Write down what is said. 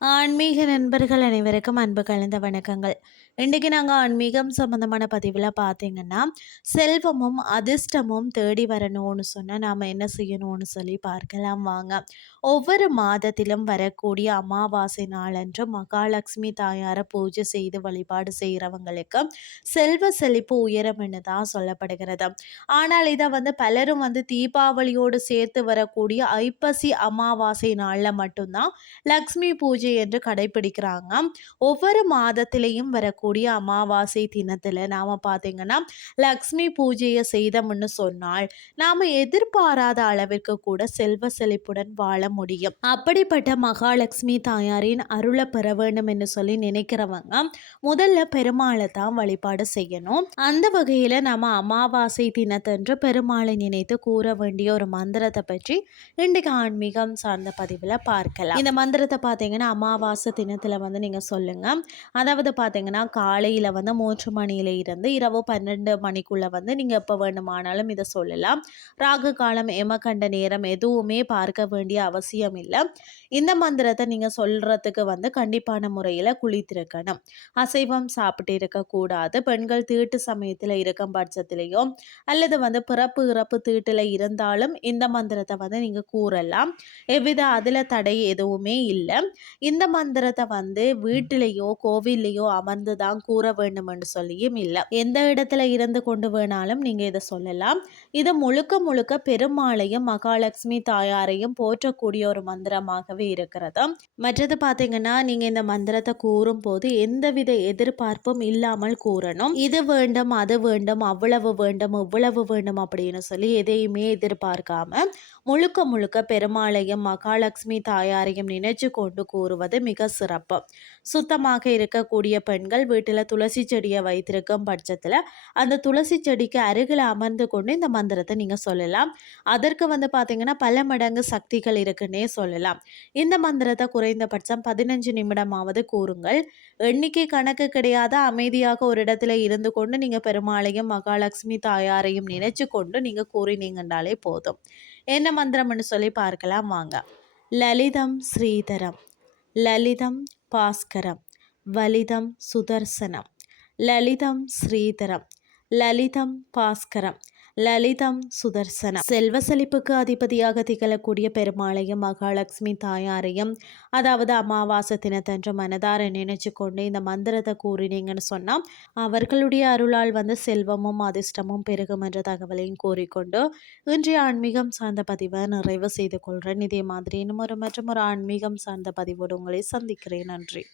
ஆன்மீக நண்பர்கள் அனைவருக்கும் அன்பு கலந்த வணக்கங்கள். இன்றைக்கி நாங்கள் ஆன்மீகம் சம்மந்தமான பதிவில் பார்த்தீங்கன்னா செல்வமும் அதிர்ஷ்டமும் தேடி வரணும்னு சொன்னால் நாம் என்ன செய்யணும்னு சொல்லி பார்க்கலாம் வாங்க. ஒவ்வொரு மாதத்திலும் வரக்கூடிய அமாவாசை நாளன்று மகாலட்சுமி தாயாரை பூஜை செய்து வழிபாடு செய்கிறவங்களுக்கு செல்வ செழிப்பு உயரம்னு தான் சொல்லப்படுகிறது. ஆனால் இதை வந்து பலரும் வந்து தீபாவளியோடு சேர்த்து வரக்கூடிய ஐப்பசி அமாவாசை நாளில் மட்டும்தான் லக்ஷ்மி பூஜை என்று கடைபிடிக்கிறாங்க ஒவ்வொரு மாதத்திலையும் வரக்கூடிய அமாவாசை தினத்தில் நாம் பார்த்தீங்கன்னா லக்ஷ்மி பூஜையை செய்தோம்னு சொன்னால் நாம் எதிர்பாராத அளவிற்கு கூட செல்வ செழிப்புடன் வாழ முடியும். அப்படிப்பட்ட மகாலட்சுமி தாயாரின் அருளை பெற வேண்டும் என்று சொல்லி நினைக்கிறவங்க முதல்ல பெருமாளை தான் வழிபாடு செய்யணும். அந்த வகையில் நம்ம அமாவாசை தினத்தன்று பெருமாளை நினைத்து கூற வேண்டிய ஒரு மந்திரத்தை பற்றி இன்றைக்கு ஆன்மீகம் சார்ந்த பதிவில் பார்க்கலாம். இந்த மந்திரத்தை பார்த்தீங்கன்னா அமாவாசை தினத்தில் வந்து நீங்கள் சொல்லுங்கள் அதாவது பார்த்தீங்கன்னா காலையில் வந்து மூன்று மணியில இருந்து இரவு பன்னெண்டு மணிக்குள்ளே வந்து நீங்கள் எப்போ வேண்டுமானாலும் இதை சொல்லலாம். ராகு காலம் எமகண்ட நேரம் எதுவுமே பார்க்க வேண்டிய அவசியம் இல்லை. இந்த மந்திரத்தை நீங்கள் சொல்கிறதுக்கு வந்து கண்டிப்பான முறையில் குளித்திருக்கணும். அசைவம் சாப்பிட்டு இருக்கக்கூடாது பெண்கள் தீட்டு சமயத்தில் இருக்கும் பட்சத்திலையோ அல்லது வந்து பிறப்பு இறப்பு தீட்டில் இருந்தாலும் இந்த மந்திரத்தை வந்து நீங்கள் கூறலாம். எவ்வித அதில் தடை எதுவுமே இல்லை. இந்த மந்திரத்தை வந்து வீட்டிலேயோ கோவில்லையோ அமர்ந்து தான் கூற வேண்டும்னு சொல்லியும் இல்லை. எந்த இடத்துல இருந்து கொண்டு வேணாலும் நீங்கள் இதை சொல்லலாம். இது முழுக்க முழுக்க பெருமாளையும் மகாலட்சுமி தாயாரையும் போற்றக்கூடிய ஒரு மந்திரமாகவே இருக்கிறது. மற்றது பார்த்தீங்கன்னா நீங்கள் இந்த மந்திரத்தை கூறும் போது எந்தவித எதிர்பார்ப்பும் இல்லாமல் கூறணும். இது வேண்டும் அது வேண்டும் அவ்வளவு வேண்டும் இவ்வளவு வேண்டும் அப்படின்னு சொல்லி எதையுமே எதிர்பார்க்காம முழுக்க முழுக்க பெருமாளையும் மகாலட்சுமி தாயாரையும் நினைச்சு கொண்டு கூறுவது மிக சிறப்பு. சுத்தமாக இருக்கக்கூடிய பெண்கள் வீட்டில் துளசி செடியை வைத்திருக்கும் பட்சத்தில் அந்த துளசி செடிக்கு அருகில் அமர்ந்து கொண்டு இந்த மந்திரத்தை நீங்கள் சொல்லலாம். அதற்கு வந்து பார்த்தீங்கன்னா பல மடங்கு சக்திகள் இருக்குன்னே சொல்லலாம். இந்த மந்திரத்தை குறைந்தபட்சம் பதினஞ்சு நிமிடமாவது கூறுங்கள். எண்ணிக்கை கணக்கு கிடையாத அமைதியாக ஒரு இடத்துல இருந்து கொண்டு நீங்கள் பெருமாளையும் மகாலட்சுமி தாயாரையும் நினைச்சு கொண்டு நீங்கள் கூறினீங்கன்றாலே போதும். என்ன மந்திரம்னு சொல்லி பார்க்கலாம் வாங்க. லலிதம் ஸ்ரீதரம். லலிதம் பாஸ்கரம் வலிதம் சுதர்சனம் லலிதம் ஸ்ரீதரம் லலிதம் பாஸ்கரம் லலிதம் சுதர்சனம். செல்வ செழிப்புக்கு அதிபதியாக திகழக்கூடிய பெருமாளையும் மகாலட்சுமி தாயாரையும் அதாவது அமாவாசை தினத்தன்று மனதார நினைச்சு கொண்டு இந்த மந்திரத்தை கூறினீங்கன்னு சொன்னால் அவர்களுடைய அருளால் வந்து செல்வமும் அதிர்ஷ்டமும் பெருகும் என்ற தகவலையும் கூறிக்கொண்டு இன்றைய ஆன்மீகம் சார்ந்த பதிவை நிறைவு செய்து கொள்கிறேன் இதே மாதிரி இன்னும் ஒரு மற்றும் ஒரு ஆன்மீகம் சார்ந்த பதிவோடு உங்களை சந்திக்கிறேன். நன்றி.